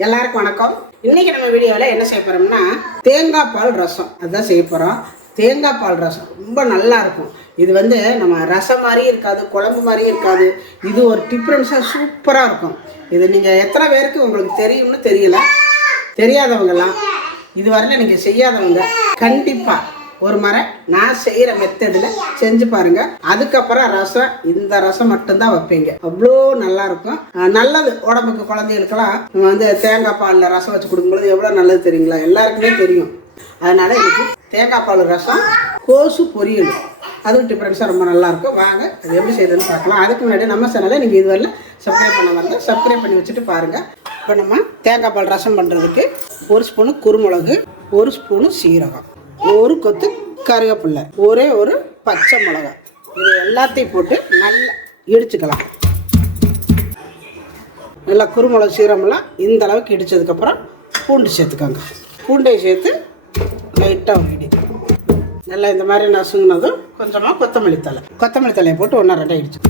எல்லாருக்கும் வணக்கம். இன்னைக்கு நம்ம வீடியோவில் என்ன செய்ய போறோம்னா தேங்காய் பால் ரசம். அதுதான் செய்ய போகிறோம் தேங்காய் பால் ரசம் ரொம்ப நல்லா இருக்கும். இது வந்து நம்ம ரசம் மாதிரியும் இருக்காது குழம்பு மாதிரியும் இருக்காது. இது ஒரு டிஃப்ரென்ஸாக சூப்பராக இருக்கும். இது நீங்கள் எத்தனை பேருக்கு உங்களுக்கு தெரியும்னு தெரியல. தெரியாதவங்கலாம் இது வரையிலும் நீங்கள் செய்யாதவங்க கண்டிப்பாக ஒரு முறை நான் செய்கிற மெத்தடில் செஞ்சு பாருங்க. அதுக்கப்புறம் ரசம் இந்த ரசம் மட்டும்தான் வைப்பீங்க. அவ்வளோ நல்லா இருக்கும் நல்லது. உடம்புக்கு குழந்தைகளுக்கெல்லாம் வந்து தேங்காய் பாலில் ரசம் வச்சு கொடுக்கும்பொழுது எவ்வளோ நல்லது தெரியுங்களா? எல்லாருக்குமே தெரியும். அதனால எனக்கு தேங்காய் பால் ரசம் கோசு பொரியல். அதுவும் டிஃப்ரென்ஸாக ரொம்ப நல்லாயிருக்கும். வாங்க அது எப்படி செய்யுதுன்னு பார்க்கலாம். அதுக்கு முன்னாடி நம்ம சேனலை நீங்கள் இதுவரையில் சப்ஸ்கிரைப் பண்ண வரல சப்ஸ்கிரைப் பண்ணி வச்சுட்டு பாருங்கள் இப்போ நம்ம தேங்காய் பால் ரசம் பண்ணுறதுக்கு ஒரு ஸ்பூனு குருமிளகு ஒரு ஸ்பூனு சீரகம். ஒரு கொத்து கருவேப்பில்லை ஒரே ஒரு பச்சை மிளகாய் இது எல்லாத்தையும் போட்டு நல்லா இடிச்சுக்கலாம். நல்லா குறுமிளகு சீரமெல்லாம் இந்த அளவுக்கு இடித்ததுக்கப்புறம் பூண்டு சேர்த்துக்கோங்க. பூண்டை சேர்த்து லைட்டாக இடி நல்லா இந்த மாதிரி நசுங்கினதும் கொஞ்சமாக கொத்தமல்லி தழை. கொத்தமல்லி தலையை போட்டு ஒன்றா ரெண்டாக இடிச்சு.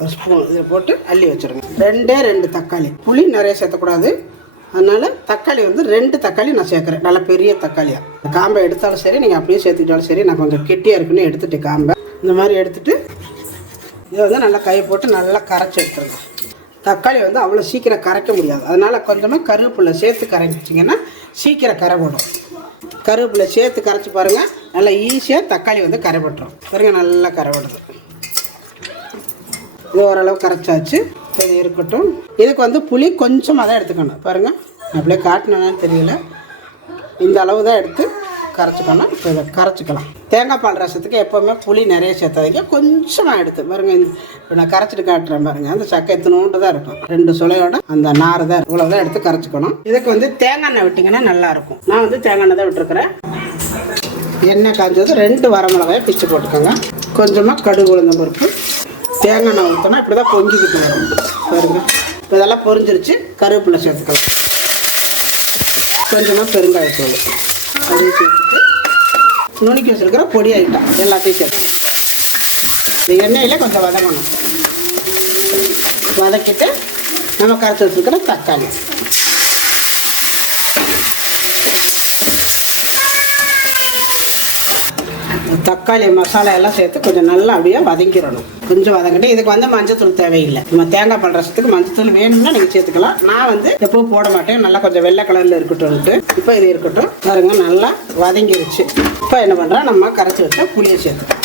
ஒரு ஸ்பூன் இதை போட்டு அள்ளி வச்சுருங்க. ரெண்டே ரெண்டு தக்காளி. புளி நிறைய சேர்த்தக்கூடாது. அதனால் தக்காளி வந்து ரெண்டு தக்காளி நான் சேர்க்குறேன். நல்லா பெரிய தக்காளியாக காம்பை எடுத்தாலும் சரி நீங்கள் அப்படியே சேர்த்துக்கிட்டாலும் சரி நான் கொஞ்சம் கெட்டியாக இருக்குன்னு எடுத்துகிட்டு காம்பை. இந்த மாதிரி எடுத்துகிட்டு இதை வந்து நல்லா கையை போட்டு நல்லா கரைச்சி எடுத்துருங்க. தக்காளி வந்து அவ்வளோ சீக்கிரம் கரைக்க முடியாது. அதனால் கொஞ்சமாக கருவேப்பிலை சேர்த்து கரைச்சிங்கன்னா சீக்கிரம் கரை போடும் கருவேப்பிலை சேர்த்து கரைச்சி பாருங்கள் நல்லா ஈஸியாக தக்காளி வந்து கரை பட்டுரும் பாருங்கள் நல்லா கரை விடுது இது ஓரளவு கரைச்சாச்சு. இது இருக்கட்டும். இதுக்கு வந்து புளி கொஞ்சமாக தான் எடுத்துக்கணும். பாருங்கள் அப்படியே காட்டினேன்னு தெரியல. இந்த அளவு தான் எடுத்து கரைச்சிக்கணும். இப்போ இதை கரைச்சிக்கலாம். தேங்காய் பால் ரசத்துக்கு எப்போவுமே புளி நிறைய சேர்த்தாதீங்க. கொஞ்சமாக எடுத்து. பாருங்க இந்த இப்போ நான் கரைச்சிட்டு காட்டுறேன் பாருங்கள் அந்த சக்கை எத்தனோண்டு தான் இருக்கும். ரெண்டு சுளையோட அந்த நார் தான் இவ்வளோ தான் எடுத்து கரைச்சிக்கணும். இதுக்கு வந்து தேங்காய் எண்ணெய் விட்டிங்கன்னா நல்லாயிருக்கும் நான் வந்து தேங்காய் எண்ணெய் தான் விட்டுருக்குறேன். எண்ணெய் காய்ஞ்சது ரெண்டு வரமிளகாயை பிச்சு போட்டுக்கோங்க. கொஞ்சமாக கடுகு உளுந்தம் பருப்பு தேங்காய் எண்ணெய் ஊற்றினா இப்படி தான் பொங்கிக்கிட்டு வரும். பாருங்க. இப்போ இதெல்லாம் பொரிஞ்சிருச்சு. கருவேப்பிலை சேர்த்துக்கலாம். கொஞ்சமாக பெருங்காயத்தூள் அதையும் சேர்த்துட்டு நுணுக்கி வச்சுருக்கிற பொடி ஐட்டம். எல்லாத்தையும் சேர்த்து இந்த எண்ணெயில் கொஞ்சம் வதங்கணும். வதக்கிட்டு நம்ம கரைச்சி வச்சுருக்கிற தக்காளி. தக்காளி மசாலா எல்லாம் சேர்த்து கொஞ்சம் நல்லா அப்படியே வதங்கிடணும். கொஞ்சம் வதங்கிட்டு இதுக்கு வந்து மஞ்சத்தூள் தேவையில்லை. நம்ம தேங்காய் பால் ரசத்துக்கு மஞ்சத்தூள் வேணும்னா நீங்கள் சேர்த்துக்கலாம். நான் வந்து எப்பவும் போட மாட்டேன். நல்லா கொஞ்சம் வெள்ளை கலரில் இருக்கட்டும்ட்டு. இப்போ இது இருக்கட்டும். பாருங்க நல்லா வதங்கிருச்சு. இப்போ என்ன பண்ணுறோம் நம்ம கரைச்சி வச்ச புளியை சேர்த்துக்கலாம்.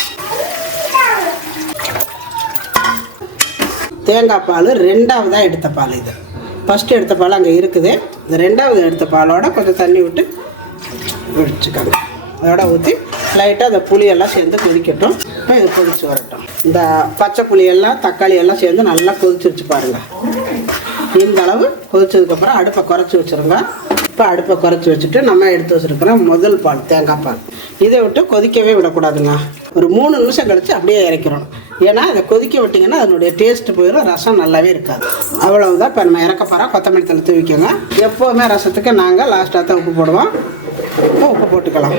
தேங்காய் பால் ரெண்டாவதாக எடுத்த பால் இது. ஃபஸ்ட்டு எடுத்த பால் அங்கே இருக்குது. இந்த ரெண்டாவது எடுத்த பாலோட கொஞ்சம் தண்ணி விட்டு வெடிச்சுக்கோங்க. அதோட ஊற்றி லைட்டாக அந்த புளியெல்லாம் சேர்ந்து கொதிக்கட்டும். இப்போ இது கொதிச்சு வரட்டும். இந்த பச்சை புளியெல்லாம் தக்காளி எல்லாம் சேர்ந்து நல்லா கொதிச்சிருச்சு பாருங்கள் இந்த அளவு கொதிச்சதுக்கப்புறம் அடுப்பை குறைச்சி வச்சுருங்க. இப்போ அடுப்பை குறைச்சி வச்சுட்டு நம்ம எடுத்து வச்சுருக்கிறோம் முதல் பால் தேங்காய் பால். இதை விட்டு கொதிக்கவே விடக்கூடாதுங்க. ஒரு மூணு நிமிஷம் கழித்து அப்படியே இறக்கிறோம் ஏன்னா அதை கொதிக்க விட்டிங்கன்னா அதனுடைய டேஸ்ட்டு போயிடும் ரசம் நல்லாவே இருக்காது. அவ்வளவுதான். இப்போ நம்ம இறக்க போகிறோம் கொத்தமல்லி தலை தூவிக்கோங்க. எப்போவுமே ரசத்துக்கு நாங்கள் லாஸ்ட்டாக தான் உப்பு போடுவோம். உப்பு போட்டுக்கலாம்.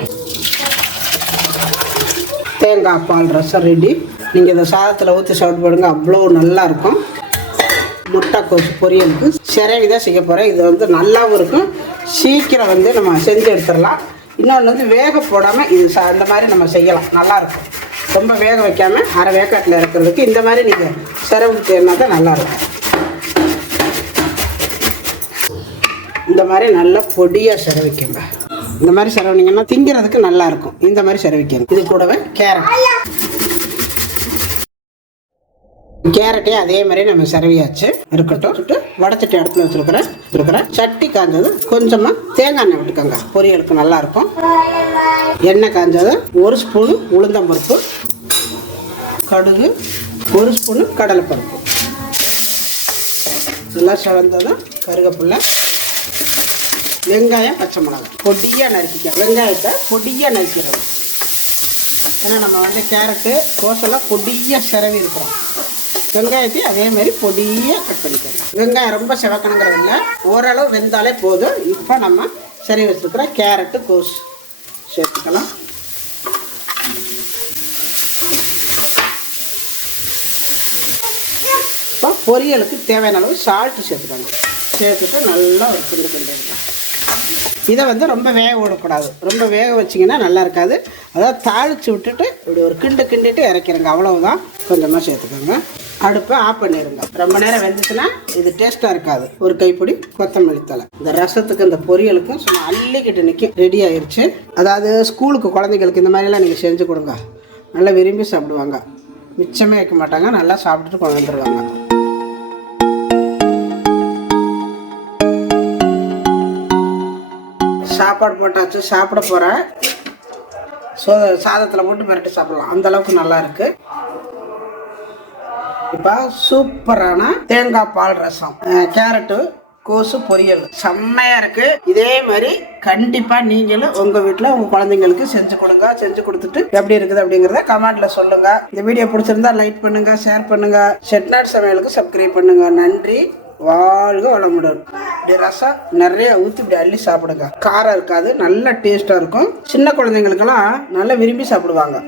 தேங்காய் பால் ரசம் ரெடி நீங்கள் இதை சாதத்தில் ஊற்றி சாப்பிடுங்க அவ்வளோ நல்லாயிருக்கும் முட்டை முட்டைக்கோசு பொரியலுக்கு. சிறவி தான் செய்ய போகிறேன் இது வந்து நல்லாவும் இருக்கும். சீக்கிரம் வந்து நம்ம செஞ்சு எடுத்துடலாம். இன்னொன்று வந்து வேக போடாமல் இது ச இந்த மாதிரி நம்ம செய்யலாம். நல்லாயிருக்கும் ரொம்ப வேக வைக்காமல் அரை வேக்காட்டில் இருக்கிறதுக்கு இந்த மாதிரி நீங்கள் சிறவுக்கு தேர்னா தான் நல்லாயிருக்கும் இந்த மாதிரி நல்லா பொடியாக சிறவிக்கங்க இந்த மாதிரி செலவினீங்கன்னா திங்கிறதுக்கு நல்லா இருக்கும். இந்த மாதிரி செலவிக்கணும் இது கூடவே கேரட். கேரட்டையும் அதே மாதிரி நம்ம செரவியாச்சு. இருக்கட்டும். வடச்சட்டி இடத்துல வச்சுருக்கிறேன் இருக்கிறேன் சட்டி காஞ்சது கொஞ்சமாக தேங்காய் எண்ணெய் விட்டுக்கோங்க. பொரியலுக்கு நல்லா இருக்கும். எண்ணெய் காஞ்சது ஒரு ஸ்பூனு உளுந்தம்பருப்பு கடுகு ஒரு ஸ்பூனு கடலைப்பருப்பு. இதெல்லாம் சிவந்ததும் கருகப்பில்லை. வெங்காயம் பச்சை மிளகாய். பொடியாக நறுக்கிக்க. வெங்காயத்தை பொடியாக நறுக்கிறது ஏன்னா நம்ம வந்து கேரட்டு கோசெல்லாம் பொடியாக சிறவி இருக்கிறோம். வெங்காயத்தையும் அதே மாதிரி பொடியாக கட் பண்ணிக்கிறோம் வெங்காயம் ரொம்ப சிவக்கணுங்கிறது இல்லை. ஓரளவு வெந்தாலே போதும். இப்போ நம்ம சரி வச்சுருக்கிற கேரட்டு கோஸ் சேர்த்துக்கலாம். இப்போ பொரியலுக்கு தேவையான அளவு சால்ட்டு சேர்த்துக்கணும் சேர்த்துட்டு நல்லா ஒரு கிண்டு கிண்டி இதை வந்து ரொம்ப வேக விடக்கூடாது. ரொம்ப வேக வச்சிங்கன்னா நல்லா இருக்காது. அதாவது தாளித்து விட்டுட்டு இப்படி ஒரு கிண்டு கிண்டிட்டு இறக்கிடுங்க அவ்வளவுதான். கொஞ்சமாக சேர்த்துக்கோங்க. அடுப்பை ஆஃப் பண்ணிடுங்க. ரொம்ப நேரம் வெந்துச்சுன்னா இது டேஸ்ட்டாக இருக்காது. ஒரு கைப்பிடி கொத்தமல்லி தலை இந்த ரசத்துக்கு இந்த பொரியலுக்கும் சும்மா அள்ளிக்கிட்டு நிற்கும் ரெடி ஆயிடுச்சு அதாவது ஸ்கூலுக்கு குழந்தைங்களுக்கு இந்த மாதிரிலாம் நீங்கள் செஞ்சு கொடுங்க. நல்லா விரும்பி சாப்பிடுவாங்க. மிச்சமே வைக்க மாட்டாங்க. நல்லா சாப்பிட்டுட்டு கொண்டு வந்துடுவாங்க சாப்பாடு போட்டாச்சு சாப்பிட போகிறேன் சோ சாதத்தில் போட்டு மிரட்டி சாப்பிடலாம். அந்த அளவுக்கு நல்லா இருக்குது இப்போ சூப்பரான தேங்காய் பால் ரசம். கேரட்டு கோசு பொரியல். செம்மையாக இருக்குது இதே மாதிரி கண்டிப்பாக நீங்களும் உங்கள் வீட்டில் உங்கள் குழந்தைங்களுக்கு செஞ்சு கொடுங்க. செஞ்சு கொடுத்துட்டு எப்படி இருக்குது அப்படிங்கிறத கமெண்ட்ல சொல்லுங்கள் இந்த வீடியோ பிடிச்சிருந்தா லைக் பண்ணுங்கள் ஷேர் பண்ணுங்கள் செட்நாட் சமையலுக்கு சப்ஸ்கிரைப் பண்ணுங்கள் நன்றி. வாழ்க வளமுடன். இப்படி ரசம் நிறைய ஊற்றி இப்படி அள்ளி சாப்பிடுங்க. காரம் இருக்காது நல்ல டேஸ்ட்டாக இருக்கும். சின்ன குழந்தைங்களுக்கெல்லாம் நல்லா விரும்பி சாப்பிடுவாங்க.